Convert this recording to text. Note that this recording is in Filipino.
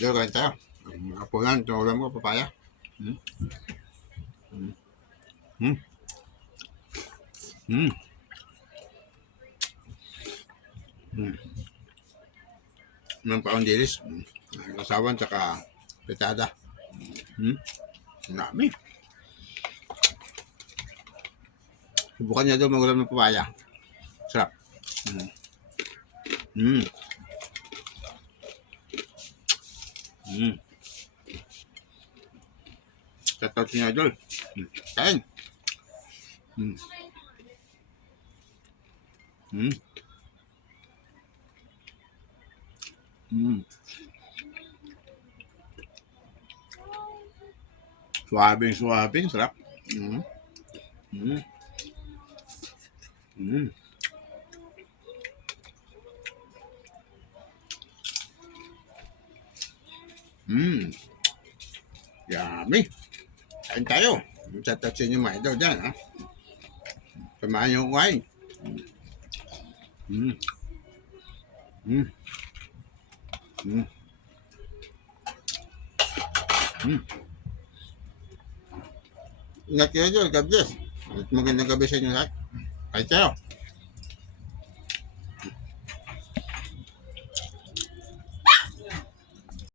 Dito kain tayo. Apunan, tunulan mo papaya. Hmm? Hmm? Hmm? Hmm? Ng paundilis. Kasawan, tsaka petada. Hmm? Marami. Subukan niya doon magulam ng papaya. Sarap. Hmm. Hmm. Hmm. Shoutout si Idol. Kain. Hmm. Hmm. Hmm. Suwabing, sarap. Hmm. Hmm. Hmm. Hmm. Yummy. Kain tayo. Shoutout sa inyo mga idol dyan, ha? Samahan niyo ko kain. Hmm. Hmm. Hmm. Hmm. Ingat kayo dyan. God bless. At magandang gabi sa inyo lahat. Kain tayo.